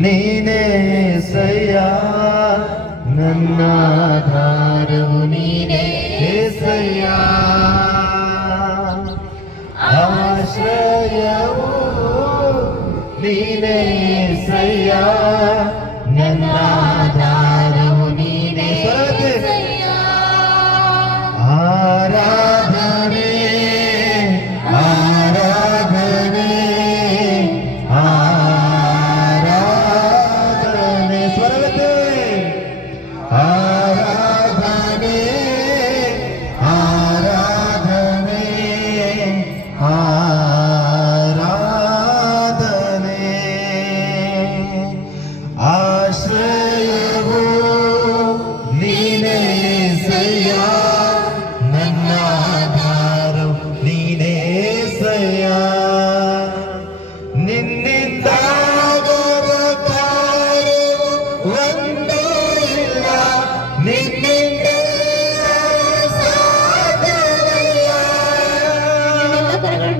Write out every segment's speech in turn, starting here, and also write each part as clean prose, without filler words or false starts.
ನೀನೇ ಸಯ್ಯ ನನ್ನ ಆಧಾರವು ನೀನೇ ಸಯ್ಯ ಆಶ್ರಯವು ನೀನೇ ಸಯ್ಯ ನನ್ನ ಆಧಾರವು ನೀನೇ ಸಯ್ಯ ಆರಾಧನೆ ಆರಾಧನೆ ಆರಾಧನೆ ಸ್ವರವತೆ ಆರಾಧನೆ ಆರಾಧನೆ ಆರಾಧನೆ ಆಶ್ರಯವು ನೀನೇ ಸಯ್ಯ ನನ್ನ ಆಧಾರವು ನೀನೇ ಸಯ್ಯ ನಿನ್ನಿಂದಾಗದ ಕಾರ್ಯವು ಒಂದೂ ಇಲ್ಲ ನಿನ್ನಿಂದ ಸಾಧ್ಯವಲ್ಲ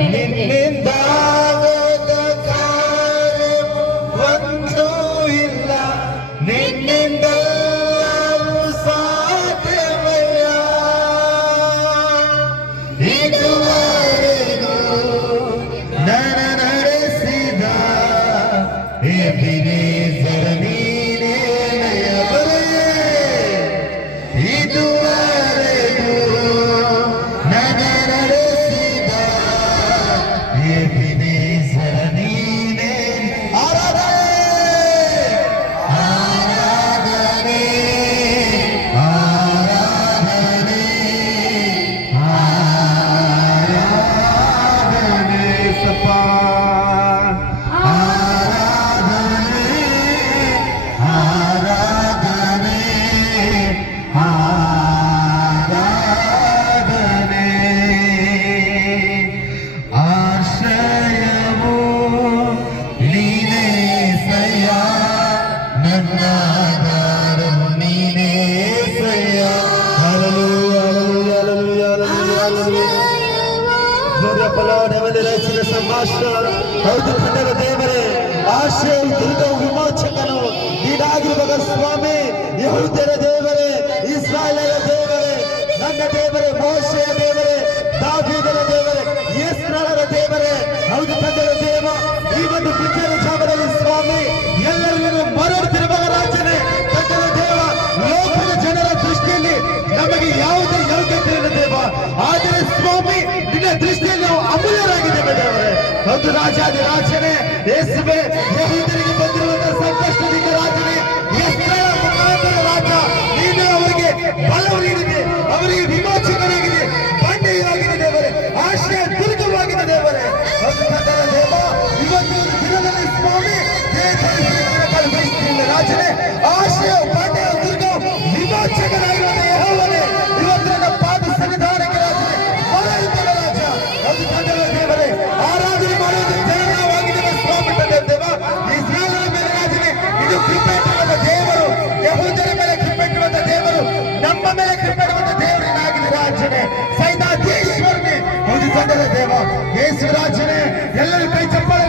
ನಿನ್ನಿಂದಾಗದ ಕಾರ್ಯವು ಒಂದೂ ಇಲ್ಲ ನಿನ್ನಿಂದೆಲ್ಲವೂ ಸಾಧ್ಯವಲ್ಲ ಇದುವರೆಗೂ ನನ್ನ ನಡೆಸಿದ ಎಬಿನೇಜರ ನೀನೇ ನಯವರೇ ಇದುವರೆಗೂ ನನ್ನ ನಡೆಸಿದ ಎಬಿನೇಜರ ನೀನೇ ಆರಾಧನೆ ಆರಾಧನೆ ಆರಾಧನೆ ಸಪ್ಪ ಆರಾಧನೆ ಆರಾಧನೆ ಆರಾಧನೆ ಆಶ್ರಯವು ನೀನೇ ಸಯ್ಯ ನನ್ನ ಆಧಾರವು ನೀನೇ ಸಯ್ಯ hallelujah hallelujah hallelujah hallelujah Glorious Lord, heavenly righteousness and master. ಹೌದು ಕನ್ನಡ ದೇವರೇ ಆಶ್ರಯ ದುರ್ಗವು ವಿಮೋಚಕನು ನೀನಾಗಿರುವಾಗ ಸ್ವಾಮಿ ಯೆಹೂದ್ಯರ ದೇವರೇ ಇಸ್ರಾಯೇಲರ ದೇವರೇ ನನ್ನ ದೇವರೇ ಮೋಶೆಯ ದೇವರೇ ದಾವೀದರ ದೇವರೇ ಯೆಸ್ರಳರ ದೇವರೇ ಹೌದು ಕನ್ನಡ ದೇವ ಈ ಒಂದು ವಿಚಾರ ಜಾಗದಲ್ಲಿ ಸ್ವಾಮಿ ಎಲ್ಲರಿಗೂ ಮರಳುತ್ತಿರುವಾಗ ರಾಜನೇ ಕನ್ನಡ ದೇವ ಲೋಕದ ಜನರ ದೃಷ್ಟಿಯಲ್ಲಿ ನಮಗೆ ಯಾವುದೇ ಯೋಗ್ಯತೆ ಇಲ್ಲ ದೇವ ಆದರೆ ಸ್ವಾಮಿ ನಿನ್ನ ದೃಷ್ಟಿಯಲ್ಲಿ ನಾವು ಅಮೂಲ್ಯರಾಗಿದ್ದೇವೆ ದೇವರೇ ಹೌದು ರಾಜಾದಿ ರಾಜನೇ ಯೇಸುವೆ ಯೆಹೂದ್ಯರಿಗೆ ಬಂದಿರುವಂತಹ ಸಂಕಷ್ಟದಿಂದ ರಾಜನೇ ಇಸ್ರಾಯೇಲ್ ಮುಖಾಂತರ ರಾಜ ನೀನು ಅವರಿಗೆ ಬಲವು ನೀಡಿದೆ ಅವರಿಗೆ ವಿಮೋಚಕನಾಗಿದೆ ಬಂಡೆಯಾಗಿದೆ ದೇವರೇ ಆಶ್ರಯ ದುರ್ಗವಾಗಿದೆ ದೇವರೇ ಹೌದು ಕನ್ನಡ ದೇವ ಇವತ್ತು ದಿನದಲ್ಲಿ ಸ್ವಾಮಿ ಬಯಸ್ತಿಲ್ಲ ರಾಜನೇ ಆಶ್ರಯ ಬಂಡೆಯ ದುರ್ಗ ವಿಮೋಚಕನಾಗಿರುವಂತಹ ಯೆಹೋವನೇ ಇವತ್ತು ನನ್ನ ಪಾದ ಸನ್ನಿಧಾನಕ್ಕೆ ರಾಜನೇ ಬರೆಯುತ್ತೇನೆ ರಾಜ ಹೌದು ಕನ್ನಡ ದೇವರೇ ಆರಾಧನೆ ಮಾಡುವುದು ಜನವಾಗಿದೆ ಸ್ವಾಮಿ ತಂದೆ ದೇವ ಇಸ್ರಾಯೇಲರ ಮೇಲೆ ರಾಜನೇ ಇದು ಕೃಪೆ ಇಟ್ಟಿರುವ ದೇವರು ಯೆಹೂದ್ಯರ ಮೇಲೆ ಕೃಪೆ ಇಟ್ಟಿರುವಂತಹ ದೇವರು ನಮ್ಮ ಮೇಲೆ ಕೃಪೆ ಇಡುವಂತಹ ದೇವರನ್ನಾಗಿದೆ ರಾಜನೇ ಸೈತಾಧೀಶ್ವರನೇ ಹೌದು ಕನ್ನಡ ದೇವ ಯೇಸು ರಾಜನೇ ಎಲ್ಲರೂ ಕೈ ಚಪ್ಪಾಳೆ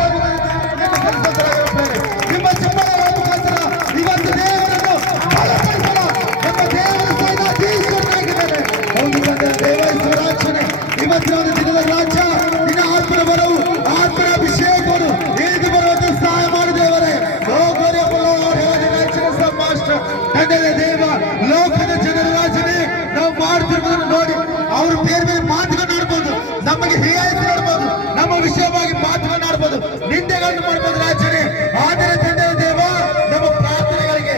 ನಿಮ್ಮ ಚಪ್ಪಾಳೆ ಮುಖಾಂತರ ಇವತ್ತು ದೇವರನ್ನು ಬಲಪಡಿಸೋಣ ನಮ್ಮ ದೇವರು ಸೈತಾಧೀಶ್ವರನಾಗಿದ್ದಾನೆ ಹೌದು ಕನ್ನಡ ದೇವ ಯೇಸು ರಾಜನೇ ಇವತ್ತಿನ ಒಂದು ದಿನದ ರಾಜ ನಿನ್ನ ಆತ್ಮನ ಬರವು ಆತ್ಮನ ಅಭಿಷೇಕವನ್ನು ಇಳಿದು ಬರುವಂತೆ ಸಹಾಯ ಮಾಡಿ ದೇವರೇ ಮಾಸ್ಟರ್ ಕನ್ನಡ ದೇವ ಲೋಕದ ಜನರ ರಾಜನೇ ನಾವು ಮಾಡ್ತಿರುವುದನ್ನು ನೋಡಿ ಅವರು ಬೇರೆ ಬೇರೆ ಮಾತುಗಳನ್ನಾಡ್ಬೋದು ನಮಗೆ ಹೀಯಾಯಿಸಿ ನೋಡ್ಬೋದು ನಮ್ಮ ವಿಷಯವಾಗಿ ಮಾತುಗಳನ್ನಾಡ್ಬೋದು ನಿಂದೆಗಳನ್ನು ಮಾಡ್ಬೋದು ರಾಜನೇ ಆದರೆ ಕನ್ನಡ ದೇವ ನಮ್ಮ ಪ್ರಾರ್ಥನೆಗಳಿಗೆ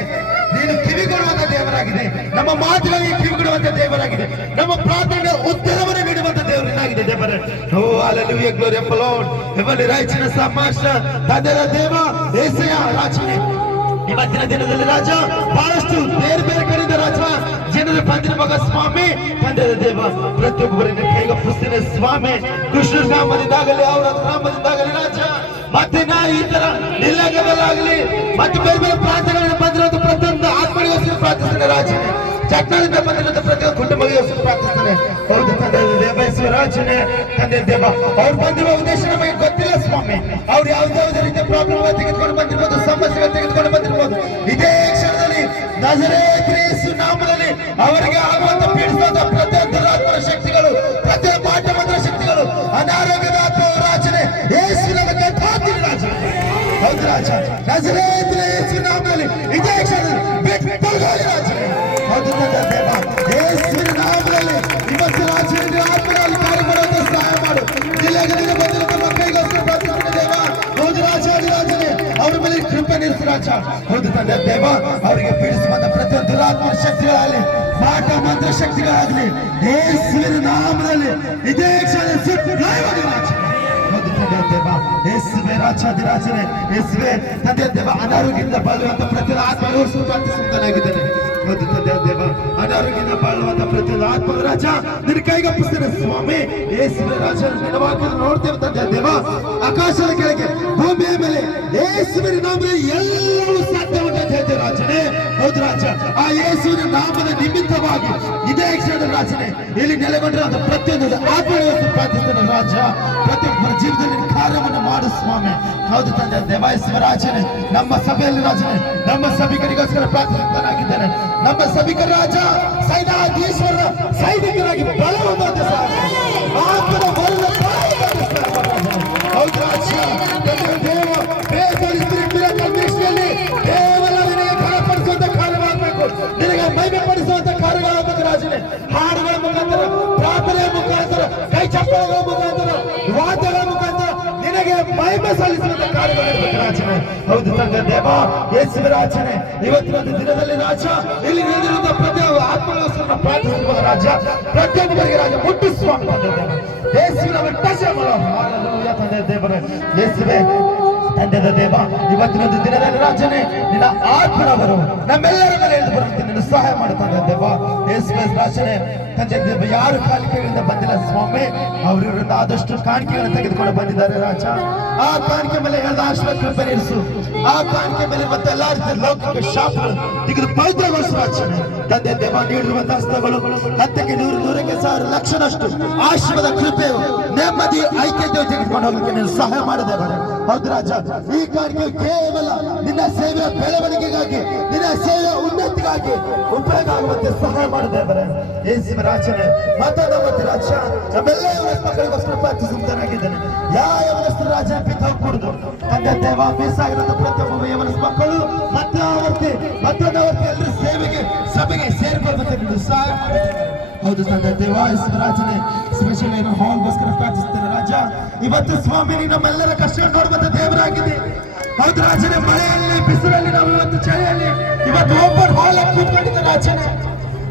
ನೀನು ಕಿವಿಗೊಡುವಂತ ದೇವರಾಗಿದೆ ನಮ್ಮ ಮಾತುಗಳಿಗೆ ಕಿವಿಗೊಡುವಂತ ದೇವರಾಗಿದೆ ನಮ್ಮ ಪ್ರಾರ್ಥನೆಗೆ ಉತ್ತರವನ್ನು ನೀಡುವಂತ ದೇವರನ್ನಾಗಿದೆ ದೇವರೇ ಓ hallelujah glory to Lord heavenly righteousness of master Kannada ದೇವ ಯೆಹೋವನೇ ರಾಜನೇ ಇವತ್ತಿನ ದಿನದಲ್ಲಿ ರಾಜ ಬಹಳಷ್ಟು ಬೇರೆ ಬೇರೆ ಕಡೆಯಿಂದ ರಾಜ ಜನರು ಬಂದಿರುವಾಗ ಸ್ವಾಮಿ ತಂದೆಯ ದೇವ ಪ್ರತಿಯೊಬ್ಬರಿಂದ ಕೈಗೊಪ್ಪಿಸ್ತೇನೆ ಸ್ವಾಮಿ ಕೃಷ್ಣ ಗ್ರಾಮದಿಂದಾಗಲಿ ಅವರ ಗ್ರಾಮದಿಂದಾಗಲಿ ರಾಜ ಮತ್ತೆ ನಾ ಈ ತರ ನಿಲ್ಲಂಗದಲ್ಲಾಗಲಿ ಮತ್ತೆ ಬೇರೆ ಬೇರೆ ಪ್ರಾಂತ್ಯಗಳಿಂದ ಬಂದಿರುವಂತ ಪ್ರತಿಯೊಂದು ಆತ್ಮಗಳಿಗೋಸ್ಕರ ಪ್ರಾರ್ಥಿಸ್ತೇನೆ ರಾಜನೇ ಚಟ್ನಾದಿಂದ ಬಂದಿರುವಂತ ಪ್ರತಿಯೊಂದು ಕುಟುಂಬಗಳಿಗೋಸ್ಕರ ಪ್ರಾರ್ಥಿಸ್ತೇನೆ ಹೌದು ತಂದೆ ದೇವ ರಾಜನೇ ತಂದೆ ದೇವ ಅವ್ರು ಬಂದಿರುವ ಉದ್ದೇಶ ನಮಗೆ ಗೊತ್ತಿಲ್ಲ ಸ್ವಾಮಿ ಅವ್ರು ಯಾವುದೇ ರೀತಿಯ ಪ್ರಾಬ್ಲಮ್ ತೆಗೆದುಕೊಂಡು ಬಂದಿರ್ಬೋದು ಸಮಸ್ಯೆ ತೆಗೆದುಕೊಂಡು ನಜರೇತಿನ ಯೇಸು ನಾಮದಲ್ಲಿ ಅವರಿಗೆ ಆಗುವಂತ ಪೀಡಿಸುವಂತ ಪ್ರತಿಯೊಂದು ದುರಾತ್ಮನ ಶಕ್ತಿಗಳು, ಪ್ರತಿಯೊಂದು ಮಾಟಮಂತ್ರ ಶಕ್ತಿಗಳು, ಅನಾರೋಗ್ಯದ ಆತ್ಮರಾಜನೆ ಯೇಸು ನಮಗೆ ಹಾಕಿರಿ ರಾಜ. ಹೌದು ರಾಜ, ನಜರೇತಿನ ಯೇಸು ನಾಮದಲ್ಲಿ ಇದೇ ಕ್ಷಣದಲ್ಲಿ ಬಿಟ್ಟು ರಾಜನೇ. ಹೌದು ದೇವ, ಯೇಸುವಿನ ನಾಮದಲ್ಲಿ ಇವತ್ತು ರಾಜನ ಆತ್ಮನಲ್ಲಿ ಕಾರ್ಯ ಮಾಡುವಂತ ಸಹಾಯ ಮಾಡು. ಜಿಲ್ಲೆಗಳಿಗೆ ಬಂದಿರುವ ಮಕ್ಕಳಿಗೋಸ್ಕರ ಪ್ರಾರ್ಥಿಸುತ್ತೇನೆ ದೇವ. ಹೌದು ರಾಜನೇ, ಅವರ ಮೇಲೆ ಕೃಪೆ ನಿಲ್ಲಿಸು ರಾಜ. ಹೌದು ತಂದೆ ದೇವ, ಅವರಿಗೆ ಪೀಡಿಸುವಂತ ಪ್ರತಿಯೊಂದು ದುರಾತ್ಮ ಶಕ್ತಿಗಳಾಗಲಿ, ಮಾಟ ಮಂತ್ರ ಶಕ್ತಿಗಳಾಗಲಿ ಯೇಸುವಿನ ನಾಮದಲ್ಲಿ ಇದೇ ಕ್ಷಣ ಸುಟ್ಟು ನಾಯವಾಗಿ ರಾಜ. ಹೌದು ತಂದೆ ದೇವ, ಯೇಸುವೇ ರಾಜಾಧಿರಾಜನೇ, ಯೇಸುವೇ ತಂದೆ ದೇವ, ಅನಾರೋಗ್ಯದಿಂದ ಬಾಳುವಂತ ಪ್ರತಿಯೊಂದು ಆತ್ಮಗೋಸ್ಕರ ಪ್ರಾರ್ಥಿಸುತ್ತಾನಾಗಿದ್ದೇನೆ. ಹೌದು ತಂದೆ ದೇವ, ಅನಾರೋಗ್ಯದಿಂದ ಬಾಳುವಂತ ಪ್ರತಿಯೊಂದು ಆತ್ಮ ರಾಜ ನಿನ್ನ ಕೈಗಪ್ಪಿಸ್ತೇನೆ ಸ್ವಾಮಿ. ಯೇಸುವೇ ರಾಜ, ನಿನ್ನ ವಾಕ್ಯವನ್ನು ನೋಡ್ತೇವೆ ತಂದೆ ದೇವ. ಆಕಾಶದ ಕೆಳಗೆ ಭೂಮಿಯ ಮೇಲೆ ಯೇಸುವಿನ ನಾಮದಲ್ಲಿ ಎಲ್ಲವೂ ಸಾಧ್ಯ ಉಂಟು ಅಂತ ಹೇಳ್ತೇವೆ ರಾಜನೇ. ಹೌದು ರಾಜ, ಆ ಯೇಸುವಿನ ನಾಮದ ನಿಮಿತ್ತವಾಗಿ ಇದೇ ಕ್ಷಣದ ರಾಜನೇ ಇಲ್ಲಿ ನೆಲೆಗೊಂಡಿರುವಂತ ಪ್ರತಿಯೊಂದು ಆತ್ಮಗಳನ್ನು ಪ್ರಾರ್ಥಿಸ್ತೇನೆ ರಾಜ. ಪ್ರತಿಯೊಬ್ಬರ ಜೀವನದಲ್ಲಿ ಕಾರ್ಯವನ್ನು ಮಾಡು ಸ್ವಾಮಿ. ಹೌದು ತಂದೆ ದೇವ, ಯೇಸುವೇ ರಾಜನೇ, ನಮ್ಮ ಸಭೆಯಲ್ಲಿ ರಾಜನೇ, ನಮ್ಮ ಸಭಿಕರಿಗೋಸ್ಕರ ಪ್ರಾರ್ಥಿಸುತ್ತಾನಾಗಿದ್ದೇನೆ. ನಮ್ಮ ಸಭಿಕರ ರಾಜ ಸೈನ್ಯಾಧೀಶ್ವರರ ಸೈನಿಕರಾಗಿ ಬಲವಂತ ಆತ್ಮದ ಬಲದ ಹೌದು ರಾಜ ದೇವ, ದೃಷ್ಟಿಯಲ್ಲಿ ಕೇವಲ ನಿನಗೆ ಬಲಪಡಿಸುವಂತ ಕಾರ್ಯವಾಗಬೇಕು, ನಿನಗೆ ಮಹಿಮೆ ಪಡಿಸುವಂತ ಕಾರ್ಯಗಳಾಗಬೇಕು ರಾಜನೇ. ಹಾಡುಗಳ ಮುಖಾಂತರ, ಪ್ರಾರ್ಥನೆಯ ಮುಖಾಂತರ, ಕೈ ಚಪ್ಪಲಗಳ ಮುಖಾಂತರ, ವಾದ್ಯಗಳ ಮುಖಾಂತರ ನಿನಗೆ ಮಹಿಮೆ ಸಲ್ಲಿಸುವಂತ ಕಾರ್ಯಗಳಿರ್ಬೇಕು ರಾಜನೇ. ಹೌದು ತಂದೆ ದೇವ, ಯೇಸುವೇ ರಾಜನೇ, ಇವತ್ತಿನ ದಿನದಲ್ಲಿ ರಾಜ ಇಲ್ಲಿ ನಿಂತಿರುವಂತ ಪ್ರತಿಯೊಬ್ಬ ಆತ್ಮಗೋಸ್ಕರ ಪ್ರಾರ್ಥಿಸುವ ರಾಜ, ಪ್ರತಿಯೊಬ್ಬರಿಗೆ ರಾಜ ಮುಟ್ಟಿಸುವ ತಂದೆ ದೇವ. ಯೇಸುವಿನ ಟಚ್ ಮಾಡೋ ಹಾಲೆಲೂಯಾ ತಂದೆ ದೇವರೇ. ಯೇಸುವೇ ತಂದೆ ದೇವ, ಇವತ್ತಿನ ದಿನದಲ್ಲಿ ರಾಜನೇ ನಿನ್ನ ಆತ್ಮನವರು ನಮ್ಮೆಲ್ಲರ ಮೇಲೆ ಎಳೆದು ಬರುತ್ತೀನಿ, ನಿನ್ನ ಸಹಾಯ ಮಾಡುತ್ತಾನೆ ದೇವ. ಯೇಸುವೇ ರಾಜನೇ ತಂದೆ ದೇವ, ಯಾರು ಕಾಣಿಕೆಗಳಿಂದ ಬಂದಿಲ್ಲ ಸ್ವಾಮಿ, ಅವರಿಂದ ಆದಷ್ಟು ಕಾಣಿಕೆಗಳನ್ನು ತೆಗೆದುಕೊಂಡು ಬಂದಿದ್ದಾರೆ ರಾಜ. ಆ ಕಾಣಿಕೆ ಮೇಲೆ ಹೇಳಿದ ಆಶ್ರಯ ಕೃಪೆ ಇರಿಸು. ಆ ಕಾಣಿಕೆ ಮೇಲೆ ಮತ್ತೆ ಎಲ್ಲಾ ರೀತಿಯ ಲೌಕಿಕ ಶಾಪಗಳು ತೆಗೆದು ಪವಿತ್ರಗೊಳಿಸು ರಾಜನೇ. ತಂದೆ ದೇವ, ನೀಡಿರುವಂತಹ ಹಸ್ತಗಳು ಹತ್ತಕ್ಕೆ 100 ಸಾವಿರ ಲಕ್ಷದಷ್ಟು ಆಶ್ರಮದ ಕೃಪೆಯು, ನೆಮ್ಮದಿ, ಐಕ್ಯತೆಯು ತೆಗೆದುಕೊಂಡು ಹೋಗಲಿಕ್ಕೆ ನೀನು ಸಹಾಯ ಮಾಡಿದ್ದೇವೆ. ಹೌದು ರಾಜ, ಈ ಕಾಣಿಕೆ ಕೇವಲ ನಿನ್ನ ಸೇವೆಯ ಬೆಳವಣಿಗೆಗಾಗಿ, ನಿನ್ನ ಸೇವೆಯ ಉನ್ನತಿಗಾಗಿ ಉಪಯೋಗ ಆಗುವಂತೆ ಸಹಾಯ ಮಾಡಿದ್ದೇವೆ. ಯೇಸುವೇ ರಾಜನೇ, ಮಾತಾಡುವಂತೆ ರಾಜ ನಮ್ಮೆಲ್ಲ ಮಕ್ಕಳಿಗೋಸ್ಕರ ಪ್ರಾರ್ಥಿಸುತ್ತಾನಾಗಿದ್ದೇನೆ. ಯಾವ ಯವನಸ್ಥ ರಾಜನ ಪಿತ ಕೂಡುದು ತಂದೆ ದೇವ, ಮೀಸಾಗಿರುವಂತ ಪ್ರತಿಯೊಬ್ಬ ಯವನಸ್ ಮಕ್ಕಳು ಮತ್ತೊಂದು ಎಲ್ಲರೂ ಸೇವೆಗೆ ಸಭೆಗೆ ಸೇರ್ಕೊಳ್ಬೇಕು ಎಂದು ಸಹಾಯ ಮಾಡಿದ್ದೇನೆ. ಹೌದು ತಂದೆ ದೇವ, ಯೇಸುವೇ ರಾಜನೇ, ಸ್ಪೆಷಲ್ ಏನೋ ಹಾಲ್ಗೋಸ್ಕರ ಪ್ರಾರ್ಥಿಸ್ತೇನೆ ರಾಜ. ಇವತ್ತು ಸ್ವಾಮಿ ನಮ್ಮೆಲ್ಲರ ಕಷ್ಟ ನೋಡುವಂತ ದೇವರಾಗಿದೆ. ಹೌದು ರಾಜನೇ, ಮಳೆಯಲ್ಲಿ, ಬಿಸಿಲಲ್ಲಿ, ನಾವು ಇವತ್ತು ಚಳಿಯಲ್ಲಿ ಇವತ್ತು ಓಪನ್ ಹಾಲ್ ಆಗಿ ಕೂತ್ಕೊಂಡಿದ್ದೆ ರಾಜನೇ.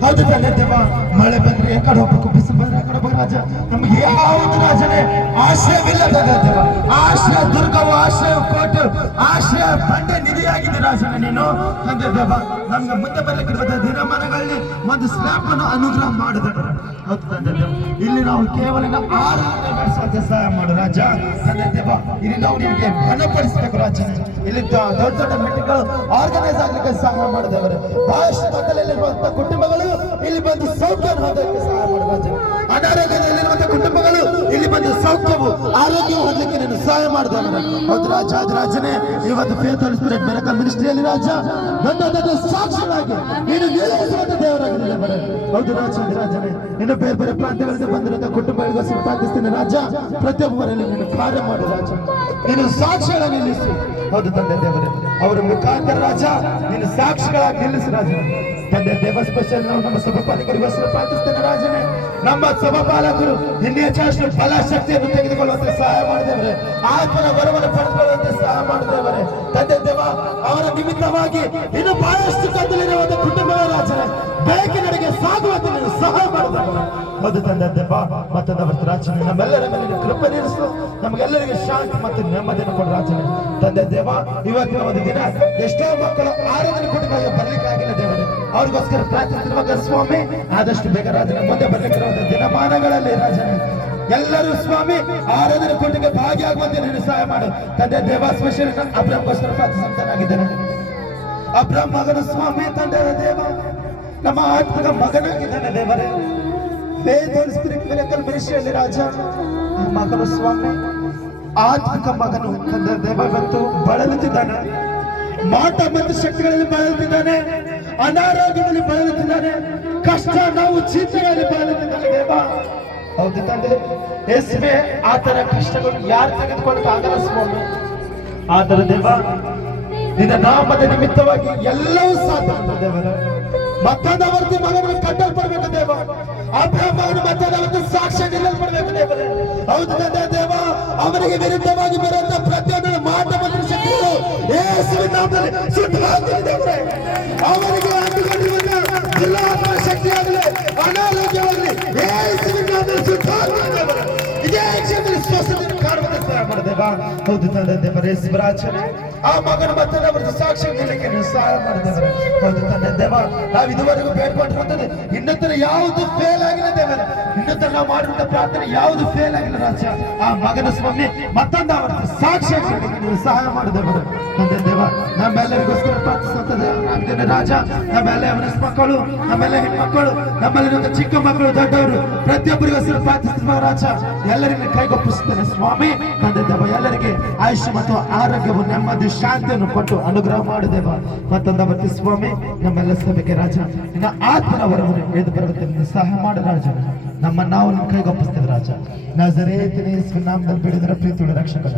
ಹೌದು ತಂದೆ ದೇವ, ಮಳೆ ಬಂದ್ರೆ ಎಕಡೆ ಹೋಗ್ಬೇಕು, ಬಿಸಿಲು ಬಂದ್ರೆ ಎಕಡೆ ಹೋಗ್ಬೇಕು ರಾಜ. ನಮ್ಗೆ ಯಾವುದು ರಾಜನೇ ಆಶ್ರಯವಿಲ್ಲ ತಂದೆ ದೇವ. ಆಶ್ರಯ ದುರ್ಗವು, ಆಶ್ರಯ ಕೋಟೆ, ಆಶ್ರಯ ಬಂಡೆ ನಿಧಿಯಾಗಿದೆ ರಾಜನೇ ನೀನು ತಂದೆ ದೇವ. ನಮ್ಗೆ ಮುಂದೆ ಬರ್ಲಿಕ್ಕೆ ದಿನಮಾನಗಳಲ್ಲಿ ಒಂದು ಸ್ಲ್ಯಾಪ್ ಅನ್ನು ಅನುಗ್ರಹ ಮಾಡಿದ್ರು. ಹೌದು ತಂದೆ ದೇವ, ಇಲ್ಲಿ ನಾವು ಕೇವಲ ಆರಾಧನೆ ನಡೆಸುವಂತೆ ಸಹಾಯ ಮಾಡು ರಾಜ. ತಂದೆ ದೇವ, ಇಲ್ಲಿ ನಾವು ನಿಮಗೆ ಬಲಪಡಿಸಬೇಕು ರಾಜನೇ. ಇಲ್ಲಿ ದೊಡ್ಡ ದೊಡ್ಡ ಮೀಟಿಂಗ್ಗಳು ಆರ್ಗನೈಸ್ ಆಗ್ಲಿಕ್ಕೆ ಸಹಾಯ ಮಾಡಿದವರು, ಬಹಳಷ್ಟು ಮಕ್ಕಳಲ್ಲಿರುವಂತಹ ಕುಟುಂಬಗಳು ಇಲ್ಲಿ ಬಂದು ಸೌಖ್ಯ ಹೊಂದಲಿಕ್ಕೆ ಸಹಾಯ ಮಾಡು ರಾಜನೇ. ಅನಾರೋಗ್ಯದಲ್ಲಿರುವಂತಹ ಕುಟುಂಬಗಳು ಇಲ್ಲಿ ಬಂದು ಸೌಖ್ಯವು, ಆರೋಗ್ಯ ಹೊಂದಲಿಕ್ಕೆ ನೀನು ಸಹಾಯ ಮಾಡಿದವರು. ಹೌದು ರಾಜ, ರಾಜನೇ, ಇವತ್ತು ಫೇತ್ ಹೋಲಿ ಸ್ಪಿರಿಟ್ ಮಿರಕಲ್ ಮಿನಿಸ್ಟ್ರಿಯಲ್ಲಿ ರಾಜ ದೊಡ್ಡ ದೊಡ್ಡ ಸಾಕ್ಷಿಗಳಾಗಿ ನೀನು ನಿಲ್ಲಿಸುವಂತ ದೇವರಾಗಿರಲಿ ಬರ. ಹೌದು ರಾಜ, ರಾಜನೇ, ಇನ್ನು ಬೇರೆ ಬೇರೆ ಪ್ರಾಂತ್ಯಗಳಿಂದ ಬಂದಿರುವಂತಹ ಕುಟುಂಬಗಳಿಗೋಸ್ಕರ ಪ್ರಾರ್ಥಿಸ್ತೇನೆ ರಾಜ. ಪ್ರತಿಯೊಬ್ಬರಲ್ಲಿ ನೀನು ಕಾರ್ಯ ಮಾಡು ರಾಜ, ನೀನು ಸಾಕ್ಷಿಗಳಾಗಿ ನಿಲ್ಲಿಸು. ಹೌದು ತಂದೆ ದೇವರೇ, ಅವರ ಮುಖಾಂತರ ರಾಜ ನೀನು ಸಾಕ್ಷಿಗಳಾಗಿ ನಿಲ್ಲಿಸು ರಾಜ. ತಂದೆ ದೇವ, ಸ್ಪೆಷಲ್ ನಾವು ನಮ್ಮ ಸಭಾಪಾಲಕರಿಗೋಸ್ಕರ ಪ್ರಾರ್ಥಿಸ್ತೇನೆ ರಾಜನೇ. ನಮ್ಮ ಸಭಾಪಾಲಕರು ಇನ್ನೂ ಹೆಚ್ಚು ಬಲ ಶಕ್ತಿಯನ್ನು ತೆಗೆದುಕೊಳ್ಳುವಂತೆ ಸಹಾಯ ಮಾಡಿದೇವರೇ, ಆತ್ಮನ ವರವನ್ನು ಪಡೆದುಕೊಳ್ಳುವಂತೆ ಸಹಾಯ ಮಾಡಿದೇವರೇ. ತಂದೆ ದೇವ, ಅವರ ನಿಮಿತ್ತವಾಗಿ ಇನ್ನು ಬಹಳಷ್ಟು ಕತ್ತಲಿರುವಂತ ಕುಟುಂಬಗಳ ರಾಜನೇ ಬೆಳಕಿನಡೆಗೆ ಸಾಗುವಂತೆ ನೀನು ಸಹಾಯ ಮಾಡಿದವರು. ಹೌದು ತಂದೆ ದೇವ, ಮತ್ತೊಂದವರ ರಾಜನೇ ನಮ್ಮೆಲ್ಲರ ಮೇಲೆ ಕೃಪೆ ನೀಡಿಸು. ನಮಗೆಲ್ಲರಿಗೆ ಶಾಂತಿ ಮತ್ತು ನೆಮ್ಮದಿಯನ್ನು ಕೊಡು ರಾಜನೇ. ತಂದೆ ದೇವ, ಇವತ್ತಿನ ಒಂದು ದಿನ ಎಷ್ಟೋ ಮಕ್ಕಳು ಆರಾಧನೆ ಕುಟುಂಬ ಬರ್ಲಿಕ್ಕಾಗಿಲ್ಲ ದೇವರೇ, ಅವ್ರಿಗೋಸ್ಕರ ಪ್ರಾರ್ಥಿಸಿರುವಾಗ ಸ್ವಾಮಿ ಆದಷ್ಟು ಬೇಗ ರಾಜನೇ ಮುಂದೆ ಬರ್ಲಿಕ್ಕಿರುವಂತ ದಿನಮಾನಗಳಲ್ಲಿ ರಾಜನೇ ಎಲ್ಲರೂ ಸ್ವಾಮಿ ಆರಾಧನೆ ಕುಟುಂಬ ಭಾಗಿಯಾಗುವಂತೆ ನೀನು ಸಹಾಯ ಮಾಡು. ತಂದೆ ದೇವ, ಸ್ಪೆಷಲ್ ಅಬ್ರಾಮ್ಗೋಸ್ಕರ ಪ್ರಾರ್ಥಿಸುತ್ತಾನಾಗಿದ್ದೇನೆ. ಅಬ್ರಾಮ್ ಮಗನ ಸ್ವಾಮಿ ತಂದೆ ದೇವ, ನಮ್ಮ ಆತ್ಮದ ಮಗನಾಗಿದ್ದಾನೆ ದೇವರೇ. ಫೇತ್ ಹೋಲಿ ಸ್ಪಿರಿಟ್ ಮಿರಕಲ್ ಮಿನಿಸ್ಟ್ರಿಯಲ್ಲಿ ರಾಜ ಮಗನು ಸ್ವಾಮಿ ಆತ್ಮಿಕ ಮಗನು ತಂದೆ ದೇವ ಇವತ್ತು ಬಳಲುತ್ತಿದ್ದಾನೆ, ಮಾಟ ಮತ್ತು ಶಕ್ತಿಗಳಲ್ಲಿ ಬಳಲುತ್ತಿದ್ದಾನೆ. ಅನಾರೋಗ್ಯದಲ್ಲಿ ಬಳಲುತ್ತಿದ್ದಾನೆ, ಕಷ್ಟ ನಾವು ಚಿಂತೆಗಳಲ್ಲಿ ಬಳಲುತ್ತಿದ್ದಾನೆ ದೇವ. ಹೌದು ತಂದೆ, ಯೇಸುವೆ ಆತನ ಕಷ್ಟಗಳು ಯಾರು ತೆಗೆದುಕೊಳ್ಳಕ್ಕಾಗಲ್ಲ ಸ್ವಾಮಿ. ಆದರೆ ದೇವ, ನಿನ್ನ ನಾಮದ ನಿಮಿತ್ತವಾಗಿ ಎಲ್ಲವೂ ಸಾಧ್ಯ ಅಂತ ದೇವರ. ಮತ್ತೊಂದವರ್ತಿ ಮಗನಿಗೆ ಕಟ್ಟಲ್ಪಡ್ಬೇಕು ದೇವ. ಅಬ್ರಹಾಂ ಮಗನು ಮತ್ತೊಂದವರ್ತಿ ಸಾಕ್ಷ್ಯ ನಿಲ್ಲಲ್ಪಡ್ಬೇಕು ದೇವರೇ. ಹೌದು ತಂದೆ ದೇವ, ಅವನಿಗೆ ವಿರುದ್ಧವಾಗಿ ಬರುವಂತ ಪ್ರತಿಯೊಂದು ಮಾಟಮಂತ್ರ ಶಕ್ತಿಗಳು ಯೇಸುವಿನ ನಾಮದಲ್ಲಿ ಸುಟ್ಟುಹಾಕಲಿ ದೇವರೇ. ಅವನಿಗೆ ಅಂಟಿಕೊಂಡಿರುವಂತ ಜಿಲ್ಲಾತ್ಮ ಶಕ್ತಿಯಾಗಲಿ, ಅನಾರೋಗ್ಯವಾಗಲಿ ಯೇಸುವಿನ ನಾಮದಲ್ಲಿ ಸುಟ್ಟುಹಾಕಲಿ ದೇವರೇ. ಇದೇ ಕ್ಷೇತ್ರದಲ್ಲಿ ಸ್ವಸ್ಥತೆಯನ್ನು ಕಾಣುವಂತೆ ಸಹಾಯ ಮಾಡಿದೇವ. ಹೌದು ತಂದೆ ದೇವರೇ, ಶಿವರಾಜನೇ ಆ ಮಗನ ಮತ್ತೊಂದವರಿಗೆ ಸಾಕ್ಷಿ ನೀಡಲಿಕ್ಕೆ ನೀವು ಸಹಾಯ ಮಾಡಿದೇವರ. ಹೌದು ತಂದೆ ದೇವ, ನಾವು ಇದುವರೆಗೂ ಬೇಡ್ಕೊಂಡಿರುವಂತದ್ದು ಇನ್ನೊಂದರ ಯಾವುದು ಫೇಲ್ ಆಗಿಲ್ಲ ದೇವರ. ಇನ್ನೊಂದರ ನಾವು ಮಾಡಿರುವಂತ ಪ್ರಾರ್ಥನೆ ಯಾವುದು ಫೇಲ್ ಆಗಿಲ್ಲ ರಾಜ. ಆ ಮಗನ ಸ್ವಾಮಿ ಮತ್ತೊಂದವರ ಸಾಕ್ಷಿ ನೀಡಲಿಕ್ಕೆ ನೀವು ಸಹಾಯ ಮಾಡಿದೇವರು. ತಂದೆ ದೇವ, ನಮ್ಮೆಲ್ಲರಿಗೋಸ್ಕರ ಪ್ರಾರ್ಥಿಸುವಂತದ್ದು ರಾಜ. ನಮ್ಮೆಲ್ಲ ಮನಸ್ ಮಕ್ಕಳು, ನಮ್ಮೆಲ್ಲ ಹೆಣ್ಮಕ್ಕಳು, ನಮ್ಮಲ್ಲಿರುವಂತ ಚಿಕ್ಕ ಮಕ್ಕಳು, ದೊಡ್ಡವರು ಪ್ರತಿಯೊಬ್ಬರಿಗೋಸ್ಕರ ಪ್ರಾರ್ಥಿಸುವ ರಾಜ. ಎಲ್ಲರಿಗೂ ಕೈಗೊಪ್ಪಿಸುತ್ತೇನೆ ಸ್ವಾಮಿ. ತಂದೆ ದೇವ, ಎಲ್ಲರಿಗೆ ಆಯುಷ್ಯ ಮತ್ತು ಆರೋಗ್ಯವು, ನೆಮ್ಮದಿ, ಶಾಂತಿಯನ್ನು ಕೊಟ್ಟು ಅನುಗ್ರಹ ಮಾಡಿದೇವ. ಮತ್ತೊಂದವರ್ತಿ ಸ್ವಾಮಿ, ನಮ್ಮೆಲ್ಲ ಸಭೆಗೆ ರಾಜ ನಿನ್ನ ಆತ್ಮನ ವರವನ್ನು ಎದ್ದು ಬರುವಂತೆ ಸಹಾಯ ಮಾಡು ರಾಜ. ನಾವು ನಿಮ್ಮ ಕೈಗೊಪ್ಪಿಸ್ತೇವೆ ರಾಜ. ನಜರೇತಿನ ಯೇಸುವಿನ ನಾಮದಲ್ಲಿ ಬೇಡಿದರೆ ಪ್ರೀತಿಯುಳ್ಳ ರಕ್ಷಕನ.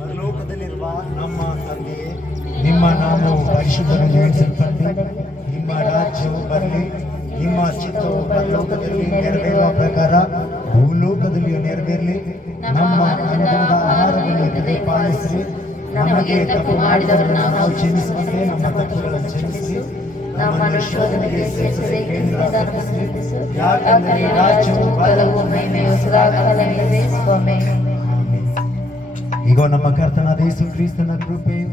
ಪರಲೋಕದಲ್ಲಿರುವ ನಮ್ಮ ತಂದೆಯೇ, ನಿಮ್ಮ ನಾಮವು ಪರಿಶುದ್ಧವೆಂದು ಎಣಿಸಲ್ಪಟ್ಟು ನಿಮ್ಮ ರಾಜ್ಯವು ಬರಲಿ. ನಿಮ್ಮ ಚಿತ್ತವು ಪರಲೋಕದಲ್ಲಿ ನೆರವೇರುವ ಪ್ರಕಾರ ಭೂಲೋಕದಲ್ಲಿಯೂ ನೆರವೇರಲಿ. ನಮ್ಮ ಅನುದಿನದ ಆಹಾರವನ್ನು ದಯಪಾಲಿಸಿ, ನಮಗೆ ತಪ್ಪು ಮಾಡಿದವರನ್ನು ನಾವು ಕ್ಷಮಿಸುವಂತೆ ನಮ್ಮ ತಪ್ಪುಗಳನ್ನು ಕ್ಷಮಿಸಿ, ನಮ್ಮನ್ನು ಶೋಧನೆಗೆ ಸೇರಿಸದೆ ಕೆಟ್ಟದ್ದನ್ನು ತಪ್ಪಿಸು. ಯಾಕಂದರೆ ರಾಜ್ಯವು, ಬಲವು, ಮಹಿಮೆಯು ಸದಾಕಾಲವಿದೆ. ಆಮೆನ್. ಈಗ ನಮ್ಮ ಕರ್ತನಾದ ಯೇಸು ಕ್ರಿಸ್ತನ ಕೃಪೆಯು,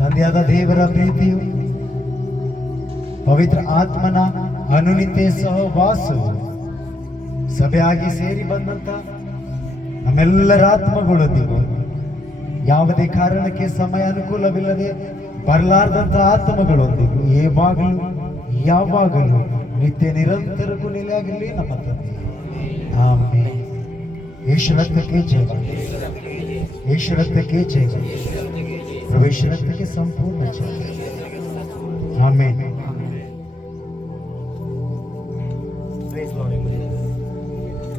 ತಂದೆಯಾದ ದೇವರ ಪ್ರೀತಿಯು, ಪವಿತ್ರ ಆತ್ಮನ ಅನುನಿತ್ಯ ಸಹವಾಸವು, ಸಭೆಯಾಗಿ ಸೇರಿ ಬಂದಂತ ನಮ್ಮೆಲ್ಲರ ಆತ್ಮಗಳೊಂದಿಗೂ ಯಾವುದೇ ಕಾರಣಕ್ಕೆ ಸಮಯ ಅನುಕೂಲವಿಲ್ಲದೆ ಬರಲಾರ್ದಂತ ಆತ್ಮಗಳೊಂದಿಗೂ ಯಾವಾಗಲೂ ನಿತ್ಯ ನಿರಂತರಕ್ಕೂ ನೆಲೆಯಾಗಿರಲಿ ನಮ್ಮ ತಂದೆ. ಆಮೆನ್. ಯೇಸು ರಕ್ತಕ್ಕೆ ಜಯ, ಯೇಸು ರಕ್ತಕ್ಕೆ ಜಯ, ಪ್ರವೇಶ ರಕ್ತಕ್ಕೆ ಸಂಪೂರ್ಣ ಜಯ. ಆಮೆನ್. Praise Lord.